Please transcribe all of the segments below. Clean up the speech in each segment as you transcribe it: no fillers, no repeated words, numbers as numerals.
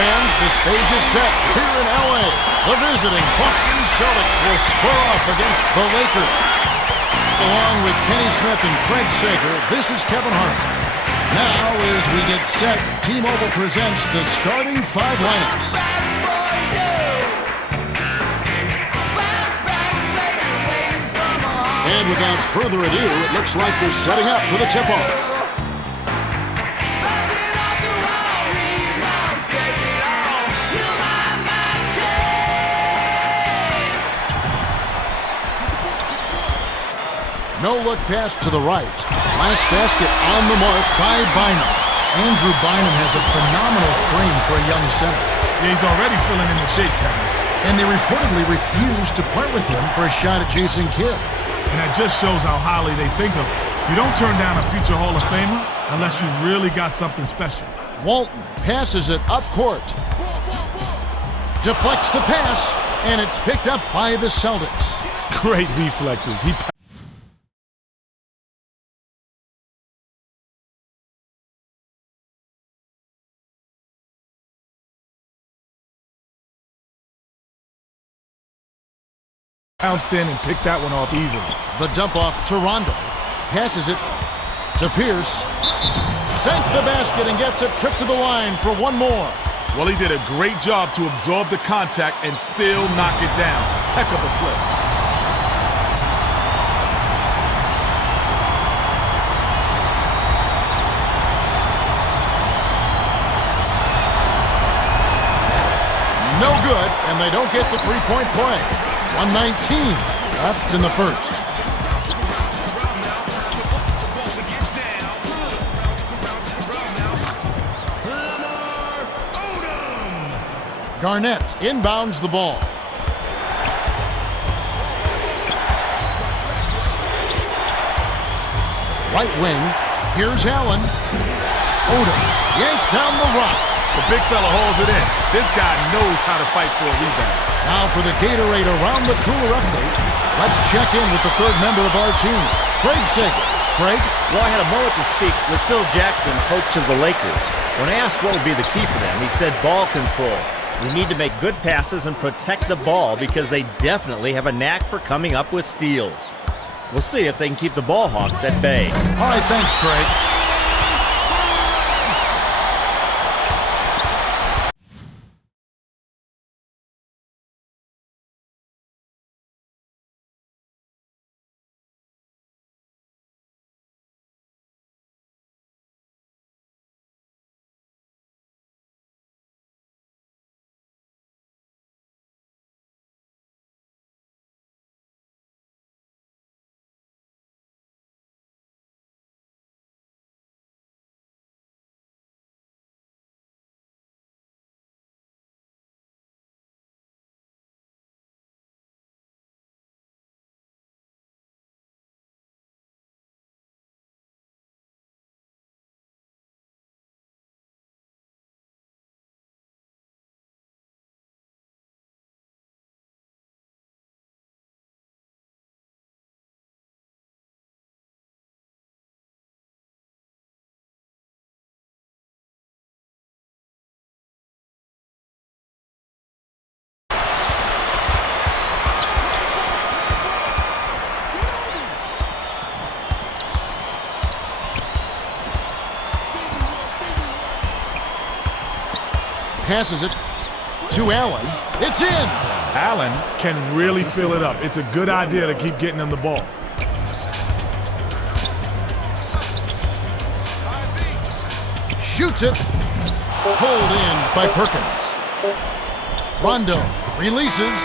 fans, the stage is set here in L.A. The visiting Boston Celtics will square off against the Lakers. Along with Kenny Smith and Craig Sager, this is Kevin Hart. Now, as we get set, T-Mobile presents the starting five lineups. And without further ado, it looks like they're setting up for the tip-off. No-look pass to the right. Last basket on the mark by Bynum. Andrew Bynum has a phenomenal frame for a young center. Yeah, he's already filling in the shape, Kevin. And they reportedly refused to part with him for a shot at Jason Kidd. And that just shows how highly they think of him. You don't turn down a future Hall of Famer unless you really got something special. Walton passes it up court. Deflects the pass, and it's picked up by the Celtics. Great reflexes. He bounced in and picked that one off easily. The dump off to Rondo. Passes it to Pierce. Sank the basket and gets a trip to the line for one more. Well, he did a great job to absorb the contact and still knock it down. Heck of a play. No good, and they don't get the three-point play. 1:19 left in the first. Garnett inbounds the ball. Right wing. Here's Allen. Odom yanks down the rock. The big fella holds it in. This guy knows how to fight for a rebound. Now for the Gatorade Around the Cooler update. Let's check in with the third member of our team, Craig Sager. Craig? Well, I had a moment to speak with Phil Jackson, coach of the Lakers. When I asked what would be the key for them, he said ball control. We need to make good passes and protect the ball because they definitely have a knack for coming up with steals. We'll see if they can keep the ball hawks at bay. All right, thanks, Craig. Passes it to Allen. It's in. Allen can really fill it up. It's a good idea to keep getting him the ball. Shoots it. Pulled in by Perkins. Rondo releases.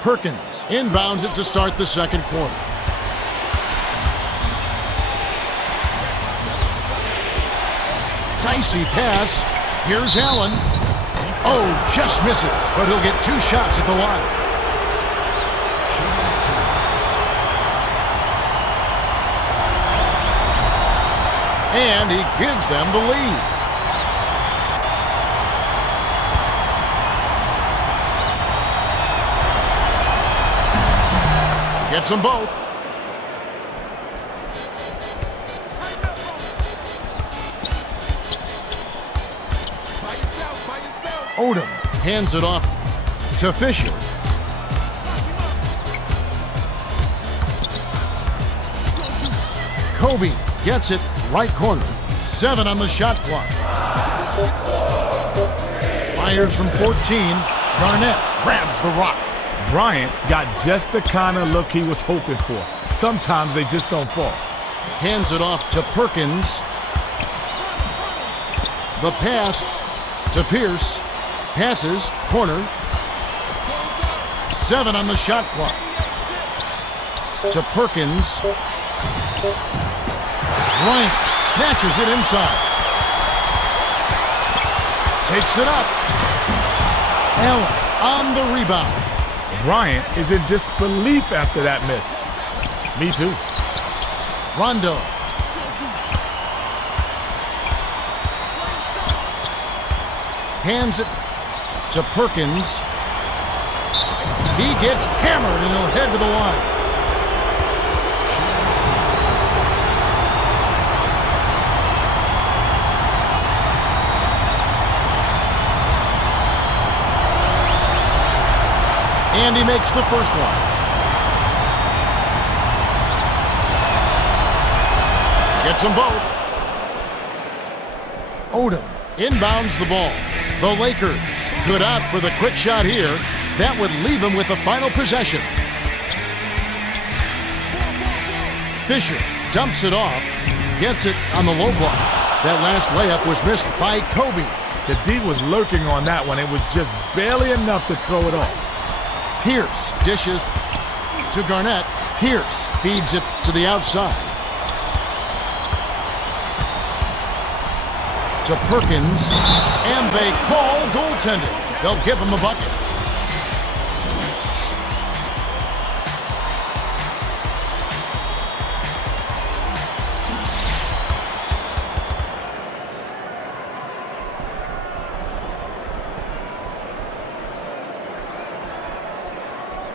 Perkins inbounds it to start the second quarter. Dicey pass. Here's Allen. Oh, just misses, but he'll get two shots at the line. And he gives them the lead. Gets them both. Odom hands it off to Fisher. Kobe gets it right corner. 7 on the shot clock. Fires from 14. Garnett grabs the rock. Bryant got just the kind of look he was hoping for. Sometimes they just don't fall. Hands it off to Perkins. The pass to Pierce. Passes, corner. 7 on the shot clock. To Perkins. Bryant snatches it inside. Takes it up. Allen on the rebound. Bryant is in disbelief after that miss. Me too. Rondo. Hands it to Perkins. He gets hammered and he'll head to the line. And he makes the first one. Gets them both. Odom inbounds the ball. The Lakers good out for the quick shot here. That would leave him with the final possession. Fisher dumps it off. Gets it on the low block. That last layup was missed by Kobe. The D was lurking on that one. It was just barely enough to throw it off. Pierce dishes to Garnett. Pierce feeds it to the outside. To Perkins. And they call goaltending. They'll give him a bucket.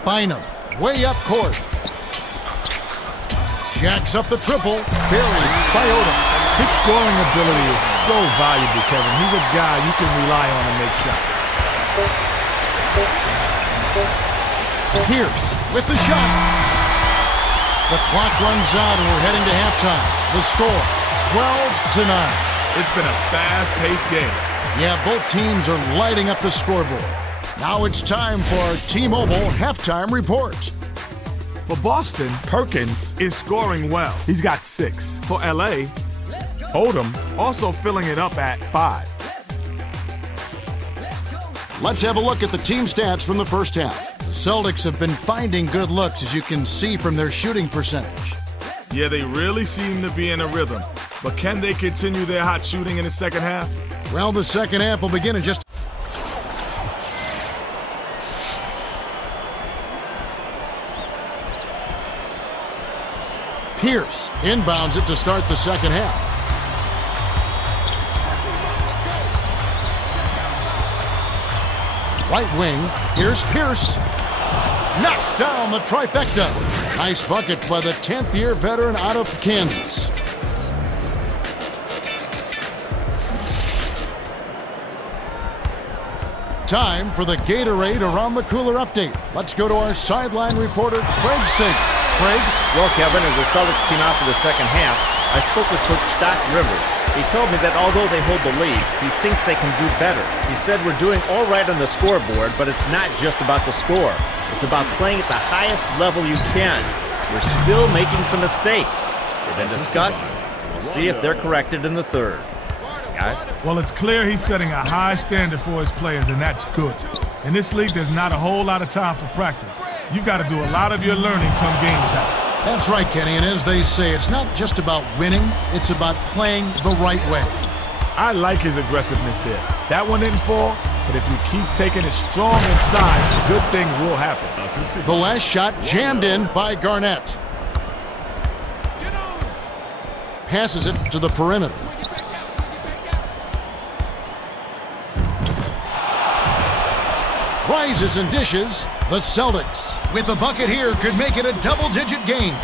Bynum, way up court. Jacks up the triple. Buried by Odom. His scoring ability is so valuable, Kevin. He's a guy you can rely on to make shots. Pierce with the shot. The clock runs out and we're heading to halftime. The score, 12-9. It's been a fast-paced game. Yeah, both teams are lighting up the scoreboard. Now it's time for our T-Mobile halftime report. For Boston, Perkins is scoring well. He's got 6. For LA, Odom also filling it up at 5. Let's have a look at the team stats from the first half. The Celtics have been finding good looks, as you can see from their shooting percentage. Yeah, they really seem to be in a rhythm. But can they continue their hot shooting in the second half? Well, the second half will begin in just... Pierce inbounds it to start the second half. Right wing, here's Pierce. Knocks down the trifecta. Nice bucket by the 10th-year veteran out of Kansas. Time for the Gatorade Around the Cooler update. Let's go to our sideline reporter, Craig Sager. Craig? Well, Kevin, as the Celtics came out for the second half, I spoke with Coach Doc Rivers. He told me that although they hold the lead, he thinks they can do better. He said we're doing all right on the scoreboard, but it's not just about the score. It's about playing at the highest level you can. We're still making some mistakes. They've been discussed. We'll see if they're corrected in the third. Guys? Well, it's clear he's setting a high standard for his players, and that's good. In this league, there's not a whole lot of time for practice. You've got to do a lot of your learning come game time. That's right, Kenny, and as they say, it's not just about winning, it's about playing the right way. I like his aggressiveness there. That one didn't fall, but if you keep taking it strong inside, good things will happen. The last shot jammed in by Garnett. passes it to the perimeter. Rises and dishes. The Celtics, with a bucket here, could make it a double-digit game.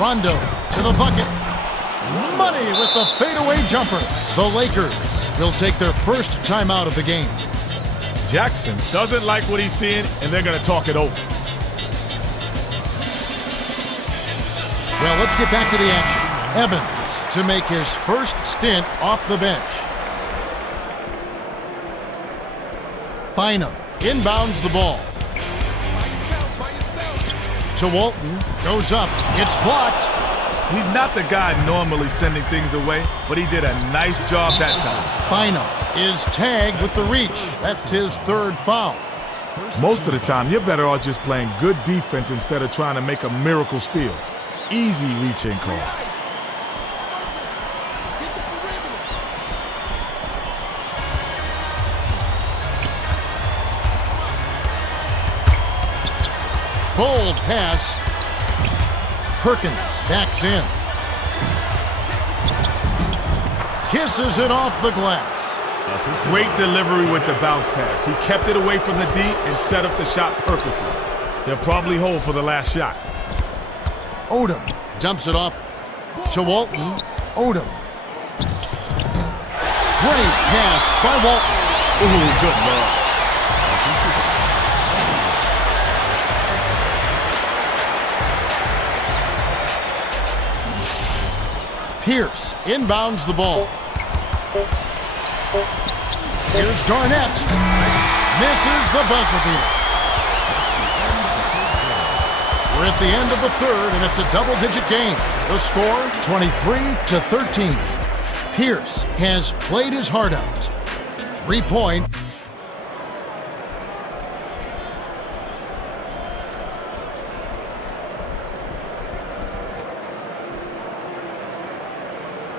Rondo to the bucket. Money with the fadeaway jumper. The Lakers will take their first timeout of the game. Jackson doesn't like what he's seeing, and they're going to talk it over. Well, let's get back to the action. Evans to make his first stint off the bench. Bynum inbounds the ball. To Walton, goes up. It's blocked. He's not the guy normally sending things away, but he did a nice job that time. Bynum is tagged with the reach. That's his third foul. Most of the time, you're better off just playing good defense instead of trying to make a miracle steal. Easy reach-in call. Bold pass. Perkins backs in. Kisses it off the glass. Great delivery with the bounce pass. He kept it away from the D and set up the shot perfectly. They'll probably hold for the last shot. Odom dumps it off to Walton. Odom. Great pass by Walton. Ooh, good lord. Pierce inbounds the ball. Here's Garnett. Misses the buzzer beater. We're at the end of the third, and it's a double-digit game. The score, 23-13. Pierce has played his heart out. 3-point.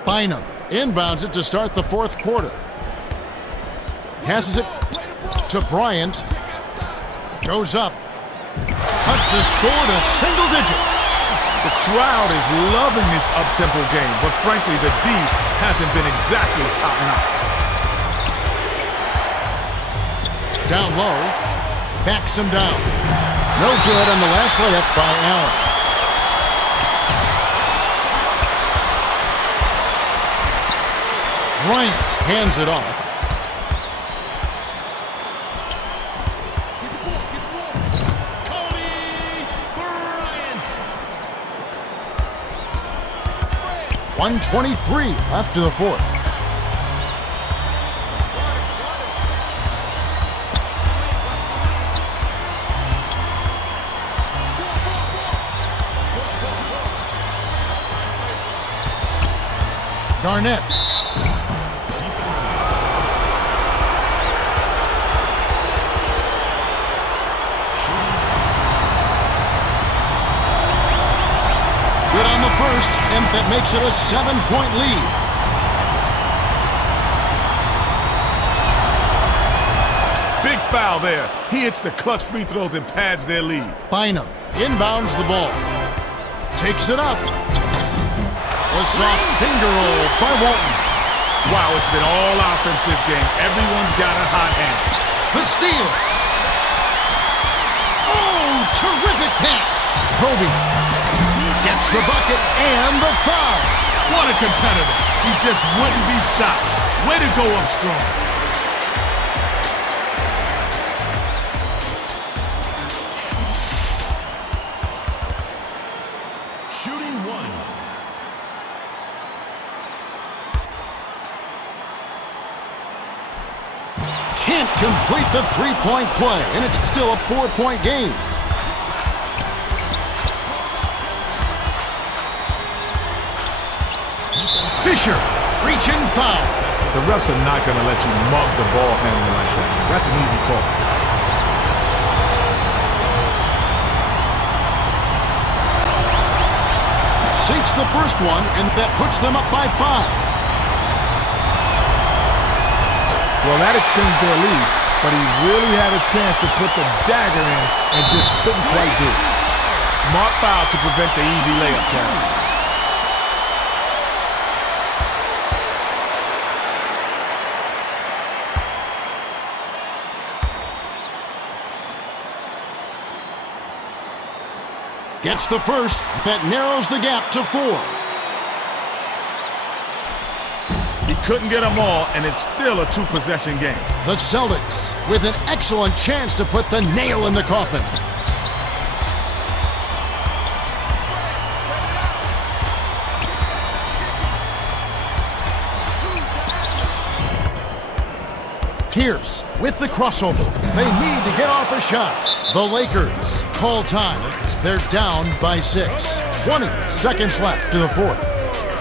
Bynum inbounds it to start the fourth quarter. Passes it to Bryant. Goes up. Cuts the score to single digits. The crowd is loving this up-tempo game, but frankly, the D hasn't been exactly top-notch. Down low. Backs him down. No good on the last layup by Allen. Bryant hands it off. Bryant. 1:23 left to the fourth. Garnett. Good on the first, and that makes it a 7-point lead. Big foul there. He hits the clutch free throws and pads their lead. Bynum inbounds the ball. Takes it up. A soft finger roll by Walton. Wow, it's been all offense this game. Everyone's got a hot hand. The steal. Oh, terrific pass. Kobe gets the bucket and the foul. What a competitor. He just wouldn't be stopped. Way to go up strong. Shooting one. Can't complete the three-point play, and it's still a 4-point game. Fisher, reaching foul. The refs are not going to let you mug the ball handler like that. That's an easy call. Sinks the first one, and that puts them up by 5. Well, that extends their lead, but he really had a chance to put the dagger in and just couldn't quite do it. Smart foul to prevent the easy layup, Chad. Gets the first. That narrows the gap to 4. He couldn't get them all, and it's still a 2-possession game. The Celtics with an excellent chance to put the nail in the coffin. Pierce with the crossover. They need to get off a shot. The Lakers call time. They're down by 6. 20 seconds left to the 4th.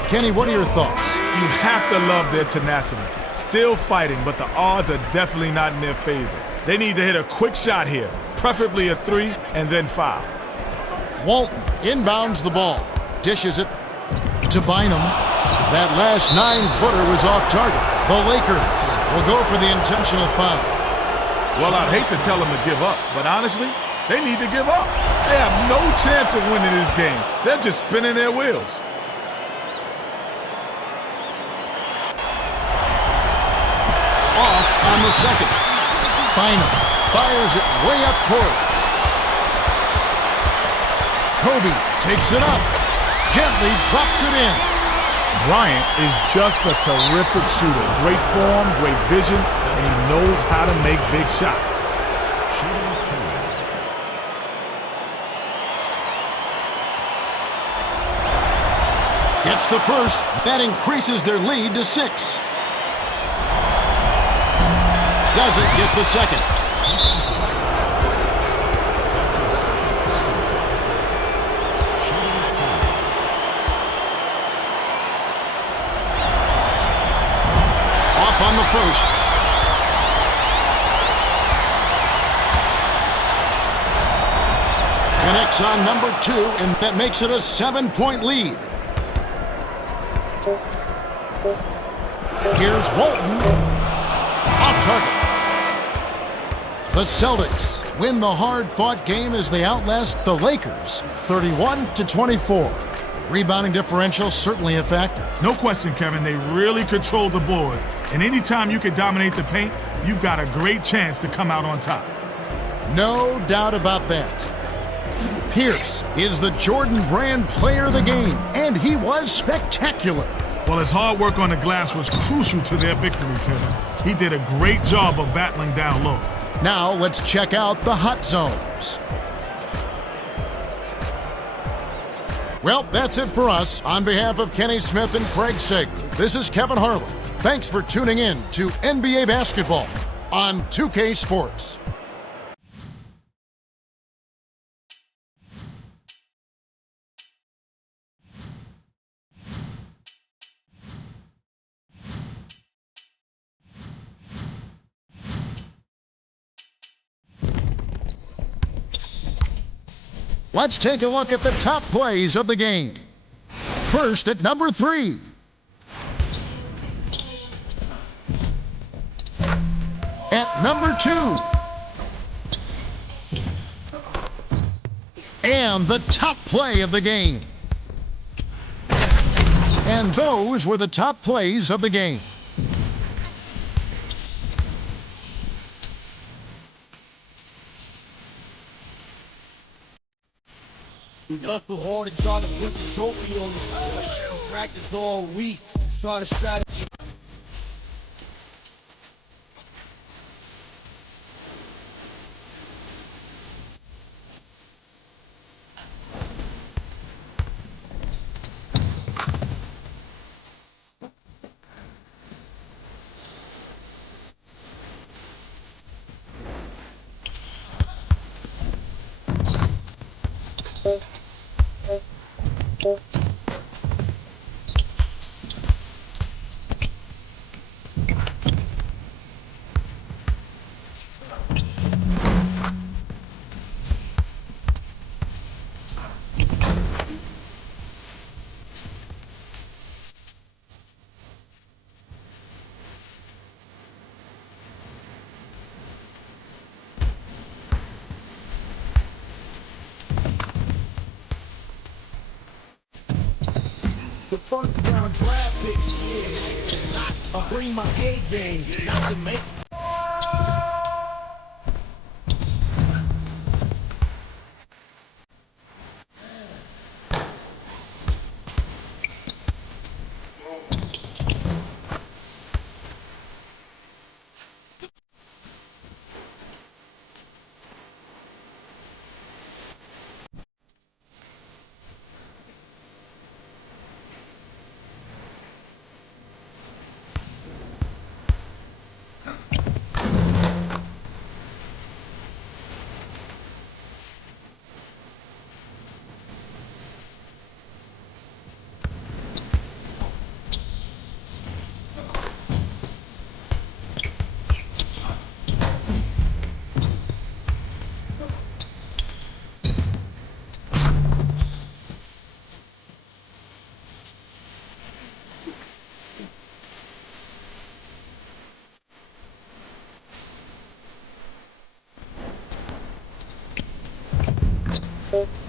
Kenny, what are your thoughts? You have to love their tenacity. Still fighting, but the odds are definitely not in their favor. They need to hit a quick shot here, preferably a 3, and then foul. Walton inbounds the ball. Dishes it to Bynum. That last 9-footer was off target. The Lakers will go for the intentional foul. Well, I'd hate to tell them to give up, but honestly, they need to give up. They have no chance of winning this game. They're just spinning their wheels. Off on the second. Bynum fires it way up court. Kobe takes it up. Gently drops it in. Bryant is just a terrific shooter. Great form, great vision, and he knows how to make big shots. Gets the first. That increases their lead to 6. Doesn't get the second. Off on the first. Connects on number 2, and that makes it a 7-point lead. Here's Walton. Off target. The Celtics win the hard-fought game as they outlast the Lakers 31-24. Rebounding differential certainly a factor. No question, Kevin. They really control the boards. And anytime you can dominate the paint, you've got a great chance to come out on top. No doubt about that. Pierce is the Jordan Brand player of the game, and he was spectacular. Well, his hard work on the glass was crucial to their victory, Kevin. He did a great job of battling down low. Now let's check out the hot zones. Well, that's it for us. On behalf of Kenny Smith and Craig Sager, this is Kevin Harlan. Thanks for tuning in to NBA Basketball on 2K Sports. Let's take a look at the top plays of the game. First at number 3. At number 2. And the top play of the game. And those were the top plays of the game. We hustle hard and try to put the trophy on the side. We practice all week, try to strategy. The first round draft pick, I bring my A game, not to make. Bye.